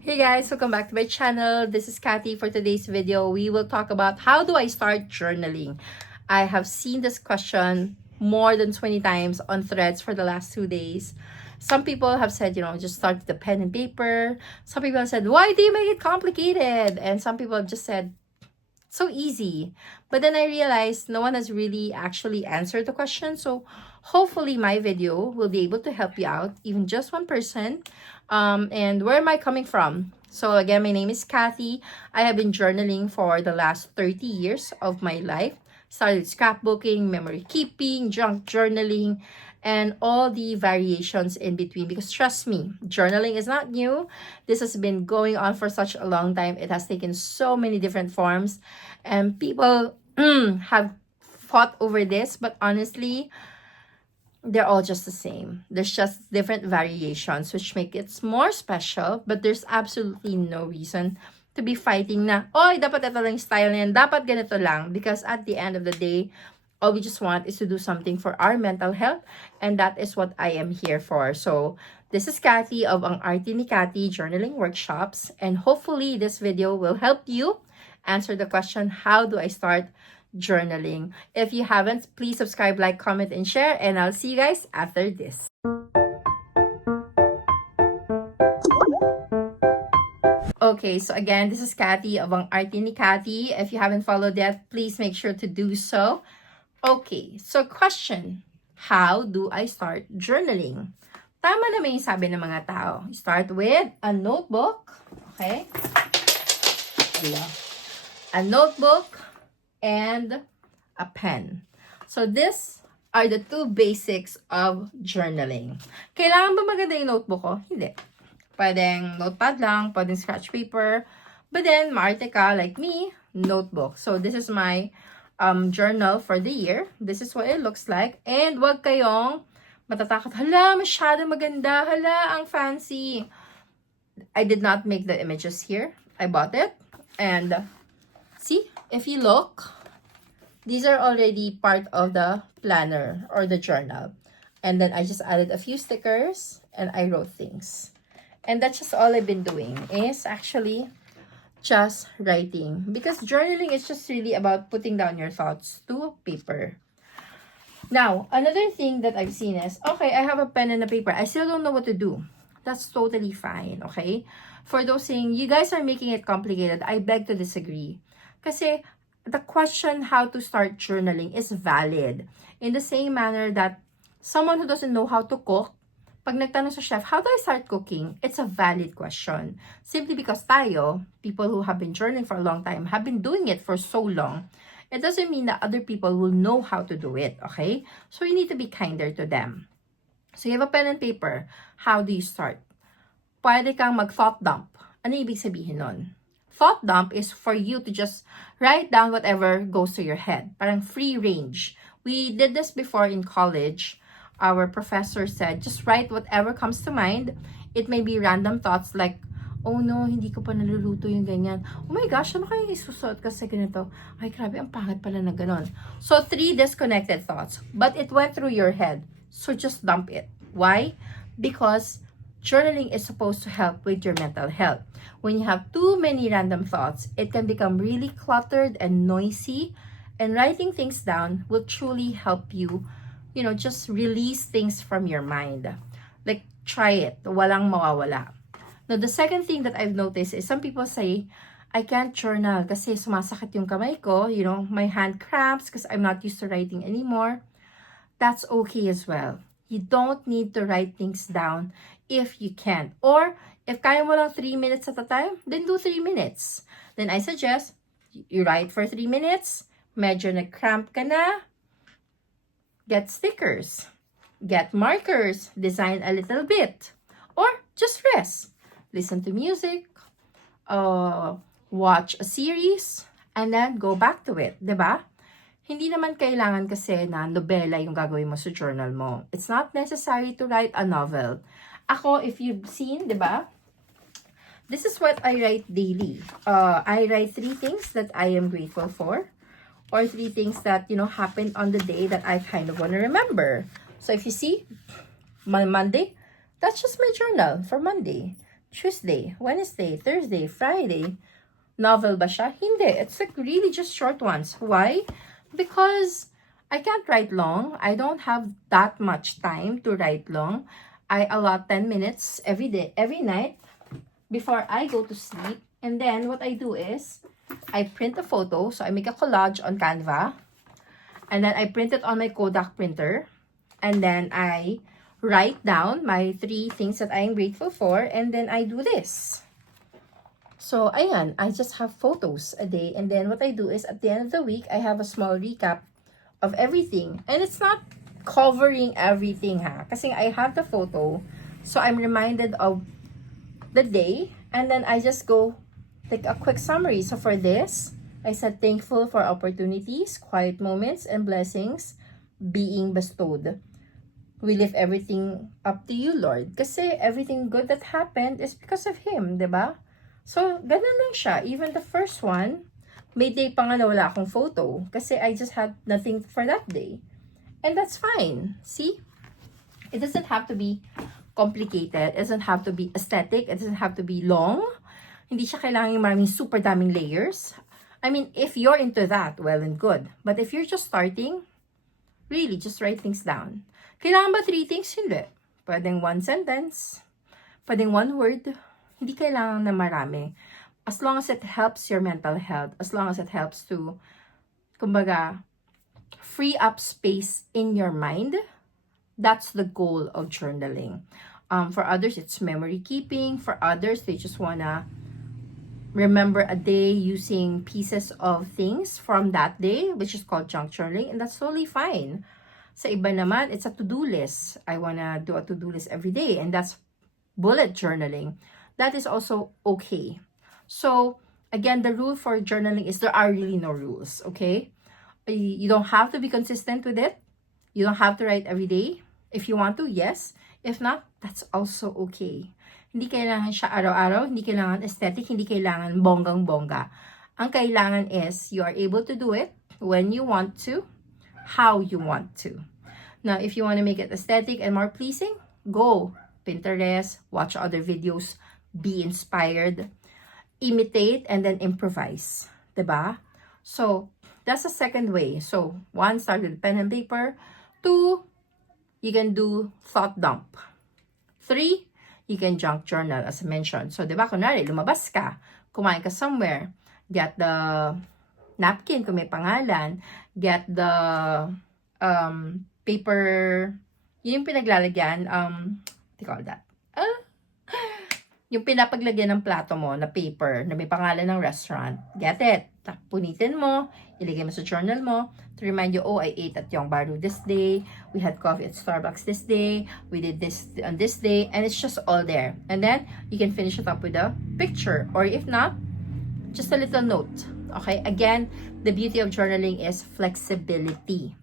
Hey guys, welcome back to my channel. This is Kathy. For today's video, we will talk about how do I start journaling. I have seen this question more than 20 times on threads for the last 2 days. Some people have said, just start with the pen and paper. Some people have said, why do you make it complicated? And some people have just said, so easy. But then I realized no one has really actually answered the question. So hopefully my video will be able to help you out, even just one person. And where am I coming from? So again, my name is Kathy. I have been journaling for the last 30 years of my life. Started scrapbooking, memory keeping, junk journaling, and all the variations in between. Because trust me, journaling is not new. This has been going on for such a long time. It has taken so many different forms, and people have fought over this, but honestly, they're all just the same. There's just different variations which make it more special, but there's absolutely no reason to be fighting na, oy, dapat ito lang yung style na yan, dapat ganito lang. Because at the end of the day, all we just want is to do something for our mental health, and that is what I am here for. So, this is Kathy of Ang Arte ni Kathy Journaling Workshops, and hopefully this video will help you answer the question, how do I start journaling? If you haven't, please subscribe, like, comment, and share, and I'll see you guys after this. Okay, so again, this is Kathy of Ang Arte ni Kathy. If you haven't followed yet, please make sure to do so. Okay, so question, how do I start journaling? Tama naman yung sabi ng mga tao. Start with a notebook, okay? A notebook and a pen. So these are the two basics of journaling. Kailangan ba maganda yung notebook ko? Hindi. Pwedeng notepad lang, pwedeng scratch paper. But then, maarte ka like me, notebook. So this is my journal for the year. This is what it looks like. And wag kayong matatakot. Hala, masyado maganda. Hala, ang fancy. I did not make the images here. I bought it. And see, if you look, these are already part of the planner or the journal. And then I just added a few stickers and I wrote things. And that's just all I've been doing, is actually just writing, because journaling is just really about putting down your thoughts to paper. Now, another thing that I've seen is, okay, I have a pen and a paper. I still don't know what to do. That's totally fine, okay? For those saying, you guys are making it complicated, I beg to disagree. Kasi the question how to start journaling is valid. In the same manner that someone who doesn't know how to cook, pag nagtanong sa chef, how do I start cooking? It's a valid question. Simply because tayo, people who have been journaling for a long time, have been doing it for so long, it doesn't mean that other people will know how to do it, okay? So you need to be kinder to them. So you have a pen and paper. How do you start? Pwede kang mag-thought dump. Ano ibig sabihin nun? Thought dump is for you to just write down whatever goes to your head. Parang free range. We did this before in college. Our professor said, just write whatever comes to mind. It may be random thoughts like, oh no, hindi ko pa naluluto yung ganyan. Oh my gosh, ano kaya isusuot kasi ganito? Ay, grabe, ang pangit pala na ganon. So, 3 disconnected thoughts. But it went through your head. So, just dump it. Why? Because journaling is supposed to help with your mental health. When you have too many random thoughts, it can become really cluttered and noisy. And writing things down will truly help you, just release things from your mind. Like, try it. Walang mawawala. Now, the second thing that I've noticed is some people say, I can't journal kasi sumasakit yung kamay ko. My hand cramps because I'm not used to writing anymore. That's okay as well. You don't need to write things down if you can. Or, if kaya mo lang 3 minutes at a time, then do 3 minutes. Then I suggest, you write for 3 minutes, medyo nag-cramp ka na, get stickers, get markers, design a little bit, or just rest. Listen to music, watch a series, and then go back to it, diba? Hindi naman kailangan kasi na nobela yung gagawin mo sa journal mo. It's not necessary to write a novel. Ako, if you've seen, diba? This is what I write daily. I write 3 things that I am grateful for, or 3 things that, happened on the day that I kind of want to remember. So if you see, my Monday, that's just my journal for Monday. Tuesday, Wednesday, Thursday, Friday. Novel ba siya? Hindi. It's like really just short ones. Why? Because I can't write long. I don't have that much time to write long. I allot 10 minutes every day, every night before I go to sleep. And then what I do is I print a photo. So I make a collage on Canva. And then I print it on my Kodak printer. And then I write down my 3 things that I am grateful for. And then I do this. So, ayan, I just have photos a day. And then what I do is at the end of the week, I have a small recap of everything. And it's not covering everything, ha? Kasi I have the photo. So, I'm reminded of the day. And then I just go take a quick summary. So, for this, I said thankful for opportunities, quiet moments, and blessings being bestowed. We lift everything up to you, Lord. Kasi everything good that happened is because of Him, diba? So, ganun lang siya. Even the first one, may day pa nga na wala akong photo. Kasi I just had nothing for that day. And that's fine. See? It doesn't have to be complicated. It doesn't have to be aesthetic. It doesn't have to be long. Hindi siya kailangan yung maraming super daming layers. I mean, if you're into that, well and good. But if you're just starting, really, just write things down. Kailangan ba 3 things? Hindi. Pwedeng 1 sentence. Pwedeng 1 word. Hindi kailangan na marami. As long as it helps your mental health, as long as it helps to, kumbaga, free up space in your mind, that's the goal of journaling. For others, it's memory keeping. For others, they just wanna remember a day using pieces of things from that day, which is called junk journaling, and that's totally fine. Sa iba naman, it's a to-do list. I wanna do a to-do list every day, and that's bullet journaling. That is also okay. So, again, the rule for journaling is there are really no rules, okay? You don't have to be consistent with it. You don't have to write every day. If you want to, yes. If not, that's also okay. Hindi kailangan siya araw-araw, hindi kailangan aesthetic, hindi kailangan bonggang-bongga. Ang kailangan is you are able to do it when you want to, how you want to. Now, if you want to make it aesthetic and more pleasing, go Pinterest, watch other videos, be inspired, imitate, and then improvise. Diba? So, that's the second way. So, 1, start with pen and paper. 2, you can do thought dump. 3, you can junk journal, as I mentioned. So, diba, kunwari, lumabas ka, kumain ka somewhere, get the napkin kung may pangalan, get the paper, yun yung pinaglalagyan, what do you call that? Yung pinapaglagyan ng plato mo na paper na may pangalan ng restaurant, get it. Punitin mo, ilagay mo sa journal mo to remind you, oh, I ate at Yong Baru this day, we had coffee at Starbucks this day, we did this on this day, and it's just all there. And then, you can finish it up with a picture, or if not, just a little note. Okay, again, the beauty of journaling is flexibility.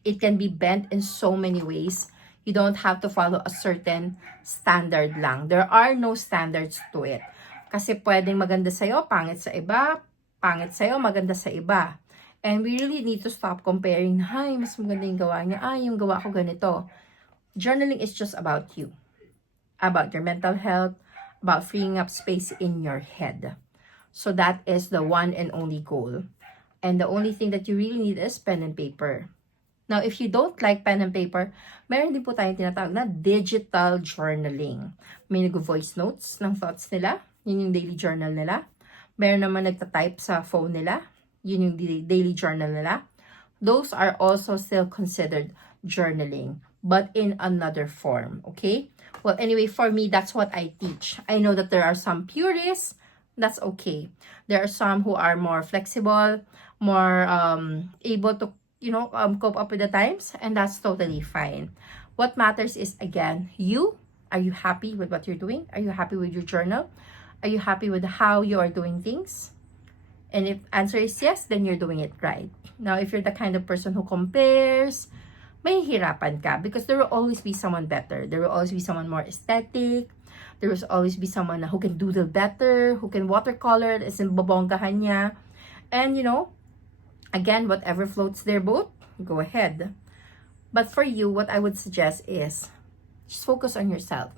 It can be bent in so many ways. You don't have to follow a certain standard lang. There are no standards to it. Kasi pwedeng maganda sa'yo, pangit sa iba, pangit sa'yo, maganda sa iba. And we really need to stop comparing, ay, mas maganda yung gawa niya, ay, yung gawa ko ganito. Journaling is just about you. About your mental health, about freeing up space in your head. So that is the one and only goal. And the only thing that you really need is pen and paper. Now, if you don't like pen and paper, meron din po tayong tinatawag na digital journaling. May nag-voice notes ng thoughts nila. Yun yung daily journal nila. Meron naman nagta-type sa phone nila. Yun yung daily journal nila. Those are also still considered journaling, but in another form, okay? Well, anyway, for me, that's what I teach. I know that there are some purists. That's okay. There are some who are more flexible, more able to cope up with the times, and that's totally fine. What matters is, again, you. Are you happy with what you're doing? Are you happy with your journal? Are you happy with how you are doing things? And if answer is yes, then you're doing it right. Now, if you're the kind of person who compares, may hirapan ka because there will always be someone better. There will always be someone more aesthetic. There will always be someone who can doodle better, who can watercolor, as in babonggahan niya. And, again, whatever floats their boat, go ahead. But for you, what I would suggest is just focus on yourself.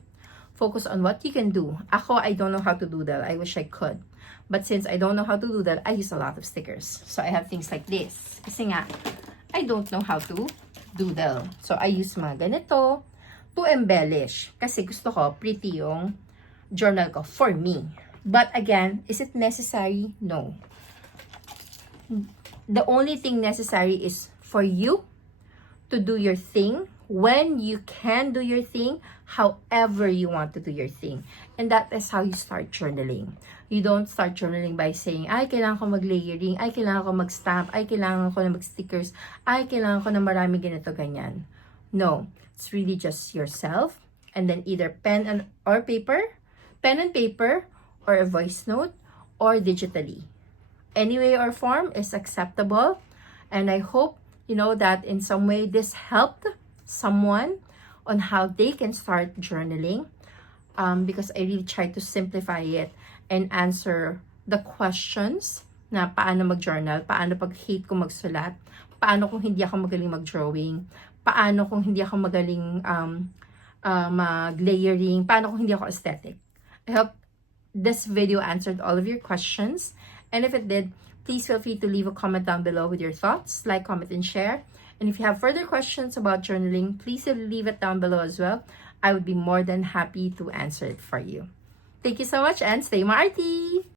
Focus on what you can do. Ako, I don't know how to doodle. I wish I could. But since I don't know how to doodle, I use a lot of stickers. So I have things like this. Kasi nga, I don't know how to doodle. So I use mga ganito to embellish. Kasi gusto ko pretty yung journal ko for me. But again, is it necessary? No. The only thing necessary is for you to do your thing when you can do your thing, however you want to do your thing. And that is how you start journaling. You don't start journaling by saying, ay, kailangan ko mag-layering, ay, kailangan ko mag-stamp, ay, kailangan ko na mag-stickers, ay, kailangan ko na marami ganito, ganyan. No, it's really just yourself, and then either pen and paper, or a voice note, or digitally. Any way or form is acceptable, and I hope that in some way this helped someone on how they can start journaling, because I really try to simplify it and answer the questions na paano mag-journal, paano pag hate ko magsulat, paano kung hindi ako magaling mag-drawing, paano kung hindi ako magaling mag-layering, paano kung hindi ako aesthetic. I hope this video answered all of your questions, and if it did, please feel free to leave a comment down below with your thoughts, like, comment, and share. And if you have further questions about journaling, please leave it down below as well. I would be more than happy to answer it for you. Thank you so much, and stay maarty!